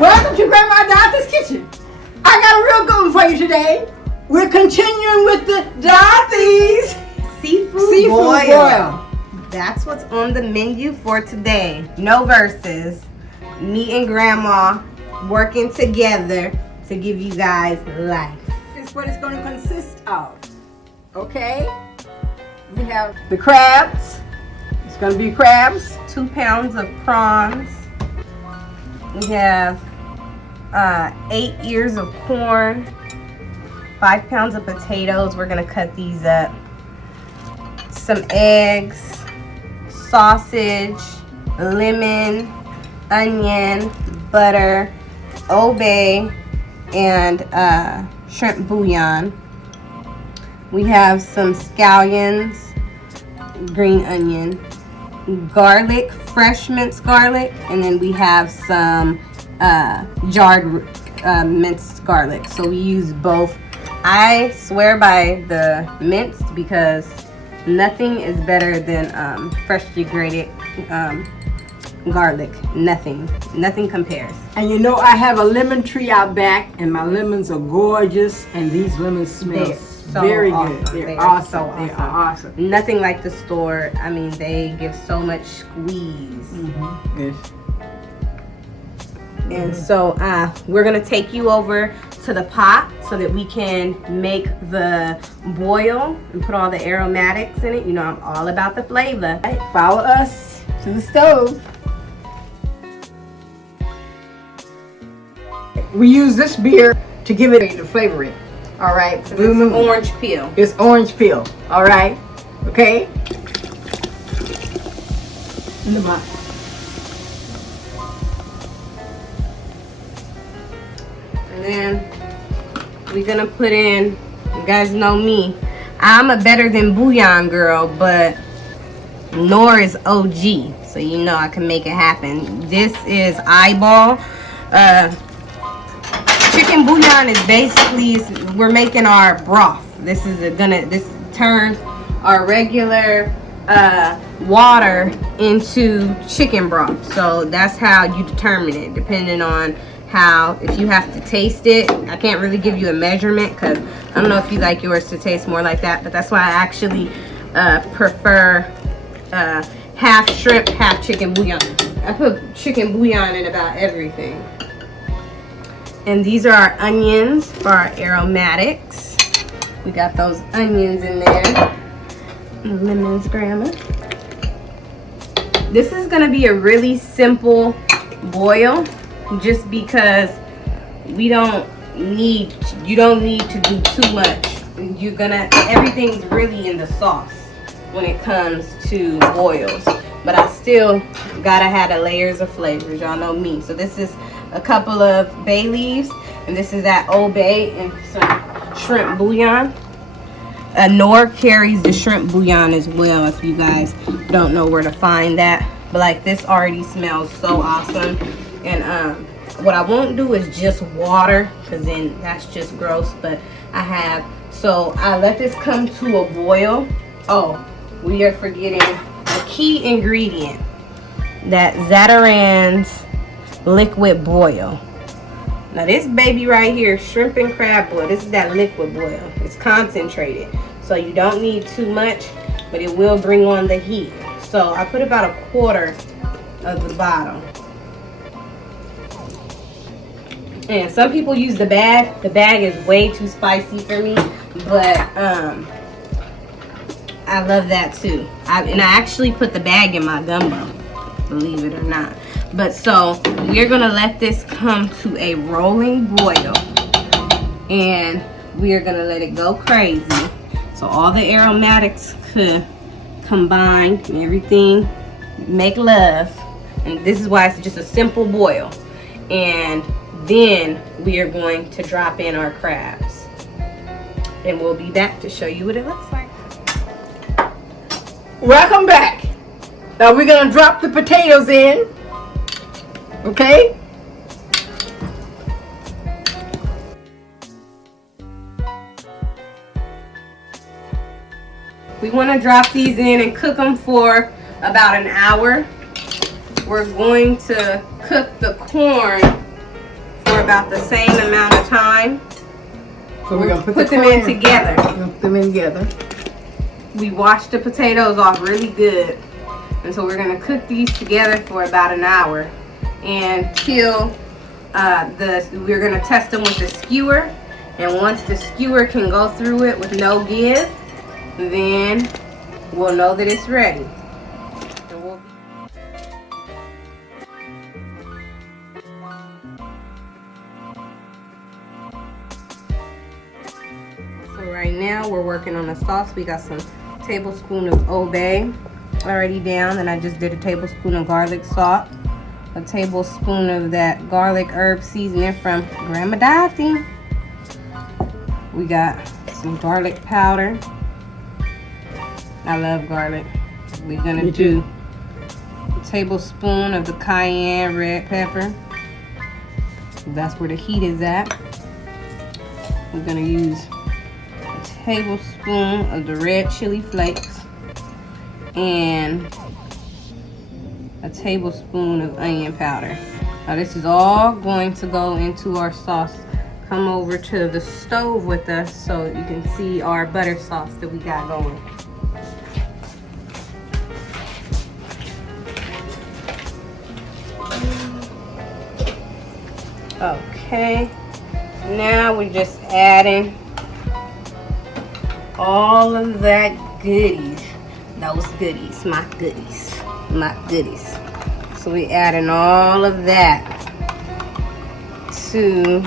Welcome to Grandma Dathys' kitchen. I got a real good one for you today. We're continuing with the Dathys seafood boil. That's what's on the menu for today. No verses. Me and Grandma working together to give you guys life. This is what it's going to consist of. Okay? We have the crabs. It's going to be crabs. 2 pounds of prawns. We have 8 ears of corn. 5 pounds of potatoes. We're going to cut these up. Some eggs. Sausage. Lemon. Onion. Butter. Old Bay. And shrimp bouillon. We have some scallions. Green onion. Garlic, fresh minced garlic, and then we have some jarred minced garlic. So we use both. I swear by the minced because nothing is better than freshly grated garlic. Nothing compares. And you know I have a lemon tree out back, and my lemons are gorgeous, and these lemons smell very good. They're awesome. They are awesome. Nothing like the store. I mean, they give so much squeeze. Yes. And so we're gonna take you over to the pot so that we can make the boil and put all the aromatics in it. You know, I'm all about the flavor. Right, follow us to the stove. We use this beer to give it the flavor in. All right, so it's orange peel. It's orange peel. All right, okay. In the pot. And then we're gonna put in. You guys know me. I'm a better than bouillon girl, but Nor is OG, so you know I can make it happen. This is eyeball. Chicken bouillon is basically, we're making our broth. This turns our regular water into chicken broth. So that's how you determine it, depending on if you have to taste it. I can't really give you a measurement because I don't know if you like yours to taste more like that, but that's why I actually prefer half shrimp, half chicken bouillon. I put chicken bouillon in about everything. And these are our onions for our aromatics. We got those onions in there. Lemons, Grandma. This is gonna be a really simple boil, just because you don't need to do too much. Everything's really in the sauce when it comes to boils. But I still gotta have the layers of flavors. Y'all know me. So this is a couple of bay leaves, and this is that Old Bay and some shrimp bouillon. Nor carries the shrimp bouillon as well, if you guys don't know where to find that. But like, this already smells so awesome. And what I won't do is just water, because then that's just gross. But so I let this come to a boil. Oh, we are forgetting a key ingredient, that Zatarain's liquid boil. Now this baby right here, shrimp and crab boil, this is that liquid boil. It's concentrated, so you don't need too much, but it will bring on the heat. So I put about 1/4 of the bottle. And some people use the bag. The bag is way too spicy for me, but I love that too. And I actually put the bag in my gumbo, believe it or not. But so we're gonna let this come to a rolling boil, and we're gonna let it go crazy, so all the aromatics could combine and everything make love. And this is why it's just a simple boil. And then we are going to drop in our crabs, and we'll be back to show you what it looks like. Welcome back. Now we're gonna drop the potatoes in. Okay? We want to drop these in and cook them for about an hour. We're going to cook the corn about the same amount of time. So we're gonna put them in together. We're gonna put them in together. We washed the potatoes off really good. And so we're gonna cook these together for about an hour until we're gonna test them with the skewer. And once the skewer can go through it with no give, then we'll know that it's ready. So right now we're working on the sauce. We got some tablespoon of Old Bay already down, and I just did a tablespoon of garlic salt, a tablespoon of that garlic herb seasoning from Grandma Dathys. We got some garlic powder. I love garlic. We're gonna do a tablespoon of the cayenne red pepper. That's where the heat is at. We're gonna use a tablespoon of the red chili flakes and a tablespoon of onion powder. Now this is all going to go into our sauce. Come over to the stove with us so you can see our butter sauce that we got going. Okay, now we're just adding all of that goodies. Those goodies, my goodies, my goodies. So we adding all of that to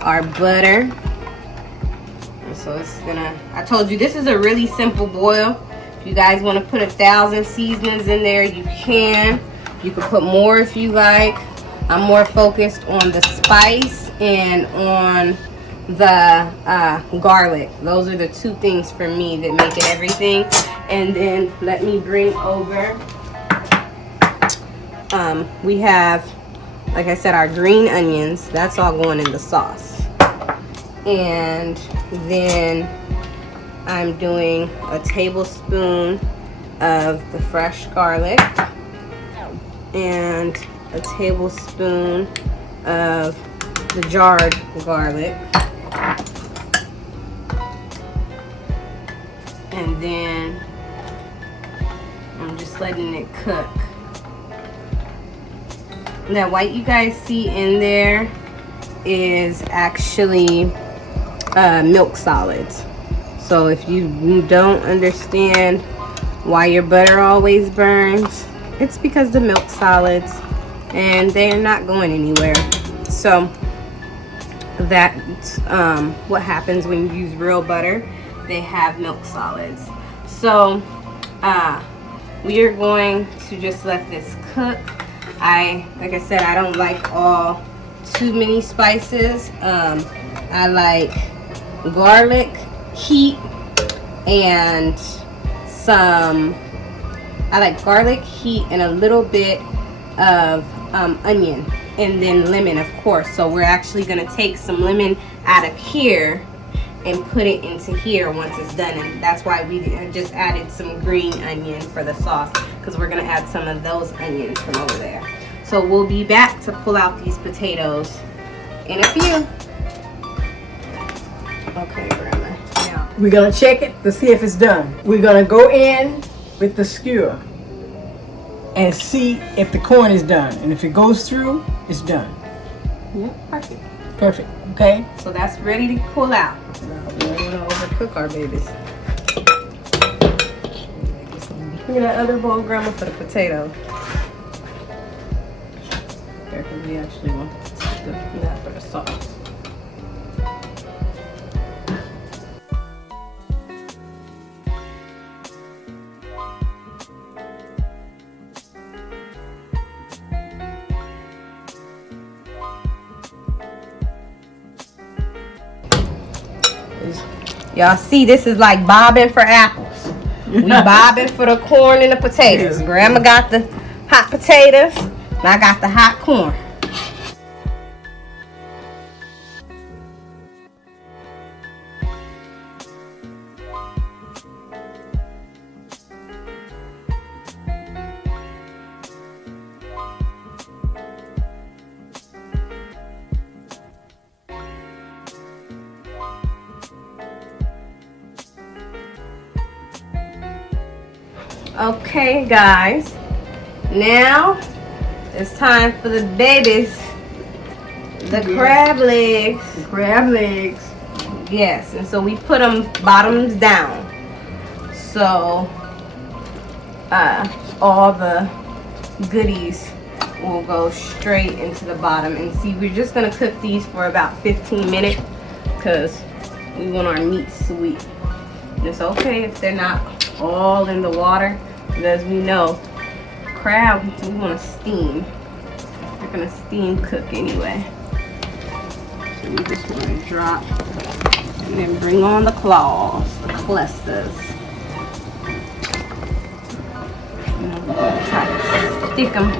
our butter. And so it's gonna, I told you this is a really simple boil. If you guys want to put 1,000 seasonings in there, you can. You can put more if you like. I'm more focused on the spice and on the garlic. Those are the two things for me that make it everything. And then let me bring over, we have, like I said, our green onions. That's all going in the sauce. And then I'm doing a tablespoon of the fresh garlic and a tablespoon of the jarred garlic. And then I'm just letting it cook. That white you guys see in there is actually milk solids. So if you don't understand why your butter always burns, it's because the milk solids, and they're not going anywhere. So that's what happens when you use real butter. They have milk solids. So we are going to just let this cook. Like I said, I don't like too many spices. I like garlic, heat, and a little bit of onion, and then lemon, of course. So we're actually going to take some lemon out of here and put it into here once it's done. And that's why we just added some green onion for the sauce, because we're going to add some of those onions from over there. So we'll be back to pull out these potatoes in a few. Okay, Grandma. Now we're gonna check it to see if it's done. We're gonna go in with the skewer and see if the corn is done. And if it goes through, it's done. Yep, perfect. Perfect, okay? So that's ready to pull out. Now we don't want to overcook our babies. Look at that other bowl, Grandma, for the potato. Because we actually want that for the sauce. Y'all see, this is like bobbing for apples. We bobbing for the corn and the potatoes. Grandma got the hot potatoes, and I got the hot corn. Okay, guys. Now it's time for the babies. The crab legs. The crab legs. Yes, and so we put them bottoms down. So all the goodies will go straight into the bottom. And see, we're just gonna cook these for about 15 minutes because we want our meat sweet. And it's okay if they're not all in the water, because we know crab, we want to steam. They're gonna steam cook anyway. So we just want to drop and then bring on the claws, the clusters. And then we're gonna try to stick them.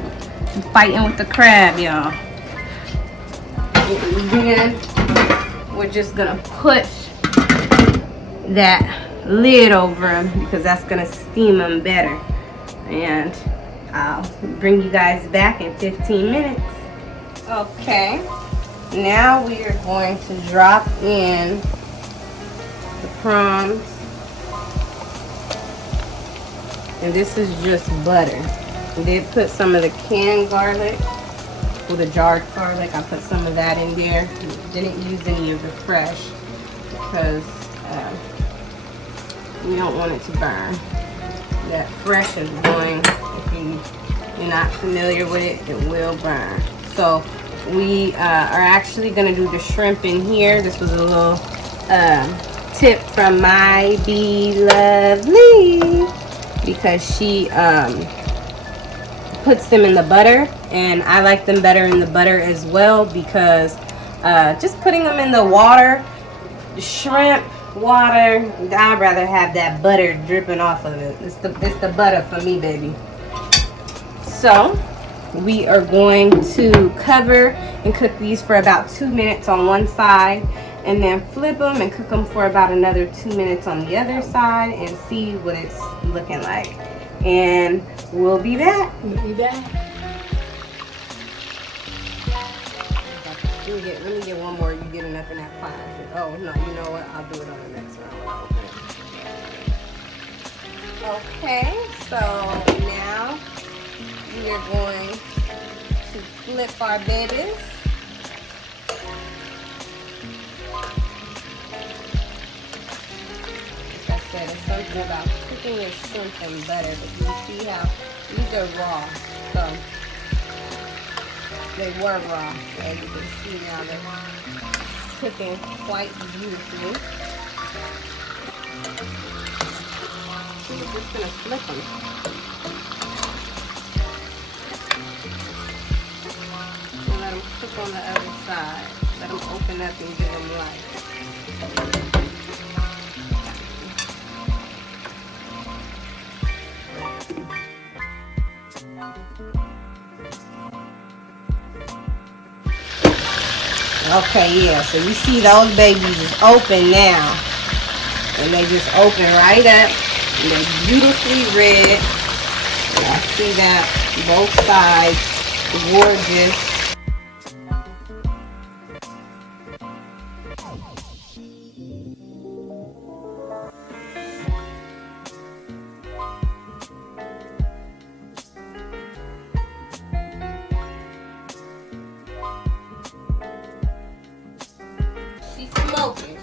I'm fighting with the crab, y'all. And then we're just gonna put that lid over them because that's gonna steam them better. And I'll bring you guys back in 15 minutes. Okay, now we are going to drop in the prawns. And this is just butter. I did put some of the canned garlic, or the jarred garlic. I put some of that in there. Didn't use any of the fresh because we don't want it to burn. That fresh is going, if you're not familiar with it, it will burn. So we are actually going to do the shrimp in here. This was a little tip from my beloved, because she puts them in the butter, and I like them better in the butter as well, because just putting them in the water, shrimp, water, I'd rather have that butter dripping off of it. It's the butter for me, baby. So we are going to cover and cook these for about 2 minutes on one side, and then flip them and cook them for about another 2 minutes on the other side, and see what it's looking like. And we'll be back. We'll be back. Let me get one more. You get enough in that pot. Oh no, you know what? I'll do it on the next round. Okay, so now we are going to flip our babies. Like I said, it's something about cooking your shrimp in butter, but you see how these are raw. So they were raw. As you can see now, they're cooking quite beautifully. So we're just going to flip them. And let them cook on the other side. Let them open up and give them life. Okay, yeah, so you see those babies is open now. And they just open right up. And they're beautifully red. I see that both sides, gorgeous.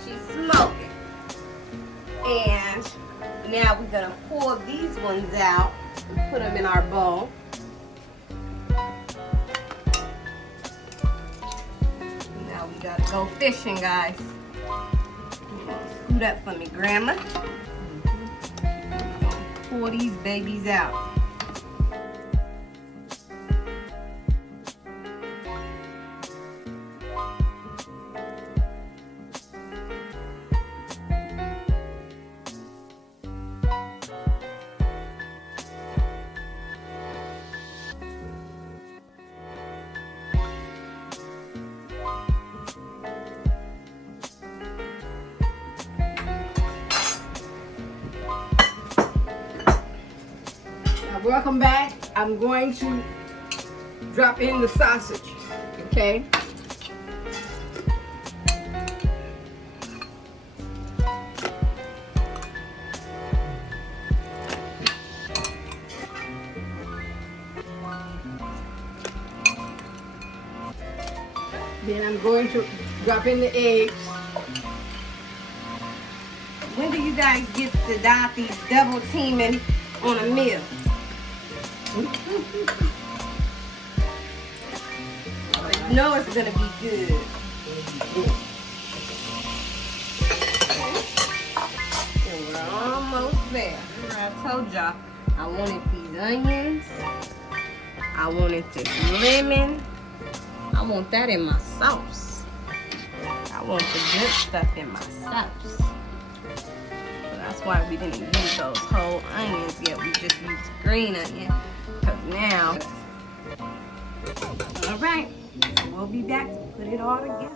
She's smoking. And now we're gonna pull these ones out and put them in our bowl. Now we gotta go fishing, guys. Scoot up for me, Grandma. Pull these babies out. Welcome back. I'm going to drop in the sausage, okay? Then I'm going to drop in the eggs. When do you guys get the Dathys double teaming on a meal? You know it's gonna be good. And we're almost there. Remember I told y'all I wanted these onions. I wanted this lemon. I want that in my sauce. I want the good stuff in my sauce. So that's why we didn't use those whole onions yet. We just used green onion. Because now, all right, we'll be back to put it all together.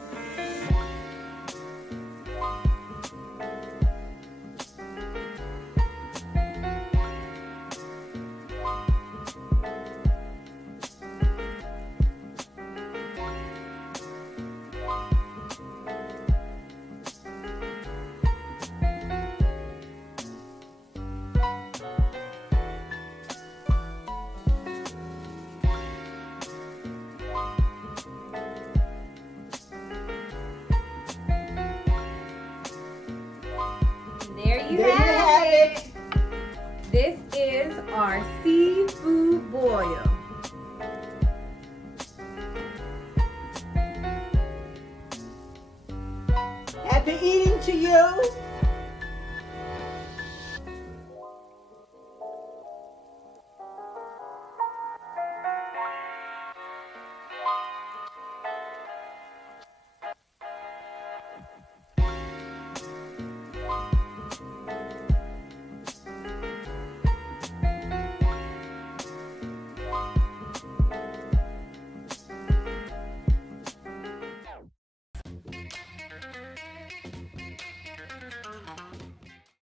There you have it. This is our seafood boil. Happy eating to you.